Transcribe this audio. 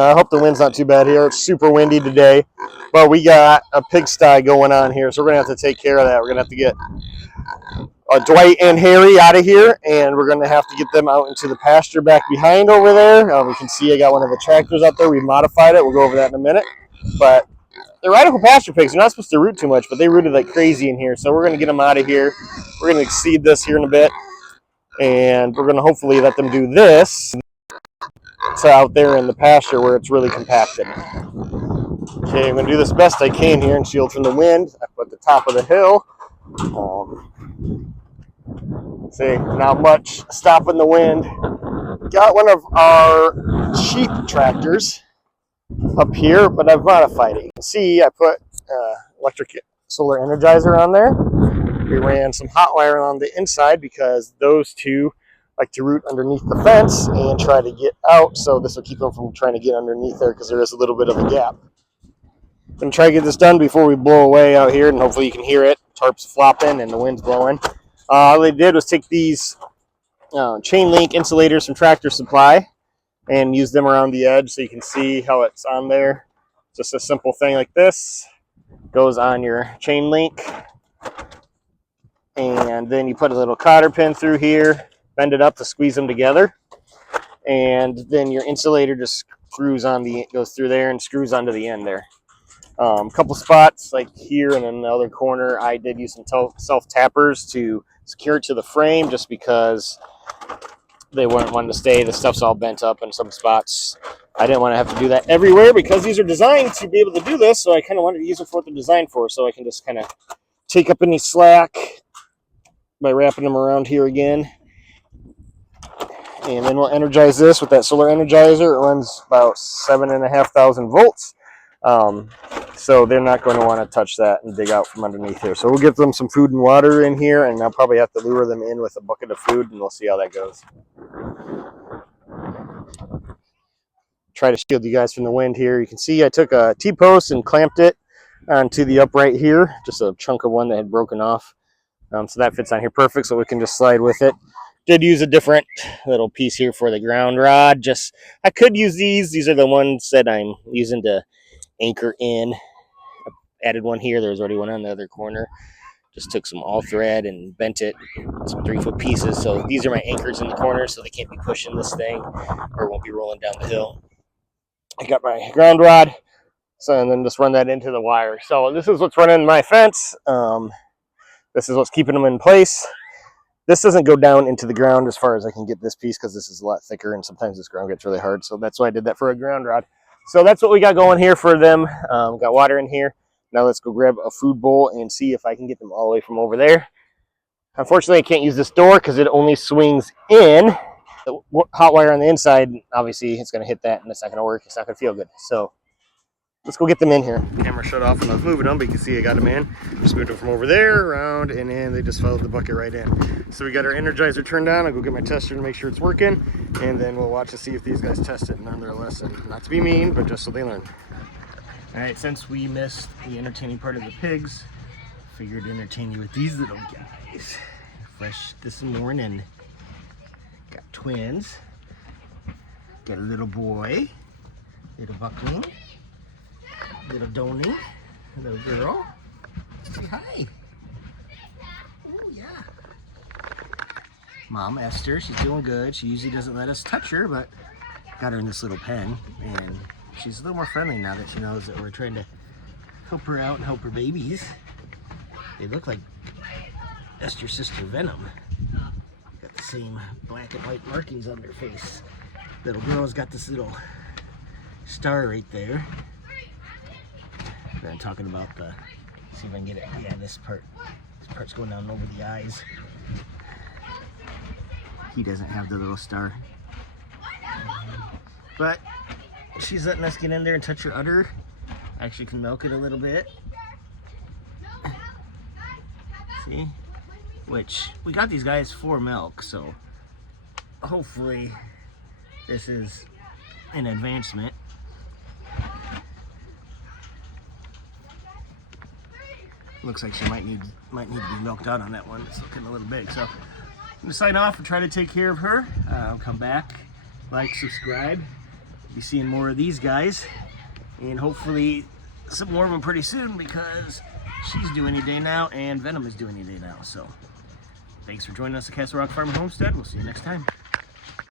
I hope the wind's not too bad here. It's super windy today, but we got a pigsty going on here, so we're going to have to take care of that. We're going to have to get Dwight and Harry out of here, and we're going to have to get them out into the pasture back behind over there. We can see I got one of the tractors out there. We modified it. We'll go over that in a minute. But they're radical pasture pigs. They're not supposed to root too much, but they rooted like crazy in here. So we're going to get them out of here. We're going to exceed this here in a bit, and we're going to hopefully let them do this to out there in the pasture where it's really compacted. Okay, I'm going to do this best I can here and shield from the wind. I'm at the top of the hill. See, not much stopping the wind. Got one of our cheap tractors up here, but I've modified it. You can see I put electric solar energizer on there. We ran some hot wire on the inside because those two like to root underneath the fence and try to get out, so this will keep them from trying to get underneath there because there is a little bit of a gap. I'm going to try to get this done before we blow away out here, and hopefully you can hear it. Tarp's flopping and the wind's blowing. All they did was take these chain link insulators from Tractor Supply and use them around the edge so you can see how it's on there. Just a simple thing like this. Goes on your chain link. And then you put a little cotter pin through here, bend it up to squeeze them together. And then your insulator just goes through there and screws onto the end there. A couple spots like here and then the other corner, I did use some self-tappers to secure it to the frame just because they weren't wanting to stay. The stuff's all bent up in some spots. I didn't want to have to do that everywhere because these are designed to be able to do this, so I kind of wanted to use them for what they're designed for, so I can just kind of take up any slack by wrapping them around here again. And then we'll energize this with that solar energizer. It runs about 7,500 volts. So they're not going to want to touch that and dig out from underneath here. So we'll give them some food and water in here, and I'll probably have to lure them in with a bucket of food, and we'll see how that goes. Try to shield you guys from the wind here. You can see I took a T-post and clamped it onto the upright here, just a chunk of one that had broken off. So that fits on here perfect, so we can just slide with it. Did use a different little piece here for the ground rod. I could use these. These are the ones that I'm using to anchor in. I added one here. There was already one on the other corner. Just took some all thread and bent it, some 3-foot pieces. So these are my anchors in the corner, so they can't be pushing this thing or won't be rolling down the hill. I got my ground rod, and then just run that into the wire. So this is what's running my fence. This is what's keeping them in place. This doesn't go down into the ground as far as I can get this piece because this is a lot thicker and sometimes this ground gets really hard. So that's why I did that for a ground rod. So that's what we got going here for them. Got water in here. Now let's go grab a food bowl and see if I can get them all the way from over there. Unfortunately, I can't use this door because it only swings in. The hot wire on the inside, obviously, it's going to hit that and it's not going to work. It's not going to feel good. So let's go get them in here. Camera shut off when I was moving them, but you can see I got them in. Just moved them from over there, around, and in. They just followed the bucket right in. So we got our energizer turned on. I'll go get my tester to make sure it's working, and then we'll watch to see if these guys test it and learn their lesson. Not to be mean, but just so they learn. All right, since we missed the entertaining part of the pigs, figured to entertain you with these little guys. Fresh this morning. Got twins. Got a little boy, little buckling. Little Donnie, little girl. Say hi. Oh yeah. Mom Esther, she's doing good. She usually doesn't let us touch her, but got her in this little pen, and she's a little more friendly now that she knows that we're trying to help her out and help her babies. They look like Esther's sister Venom. Got the same black and white markings on their face. Little girl's got this little star right there. I'm talking about see if I can get it. Yeah, this part's going down over the eyes. He doesn't have the little star. But she's letting us get in there and touch her udder. Actually can milk it a little bit. See? Which, we got these guys for milk, so hopefully this is an advancement. Looks like she might need to be milked out on that one. It's looking a little big. So I'm gonna sign off and try to take care of her. I'll come back, like, subscribe, be seeing more of these guys, and hopefully some more of them pretty soon, because she's due any day now and Venom is due any day now. So thanks for joining us at Castle Rock Farm and Homestead. We'll see you next time.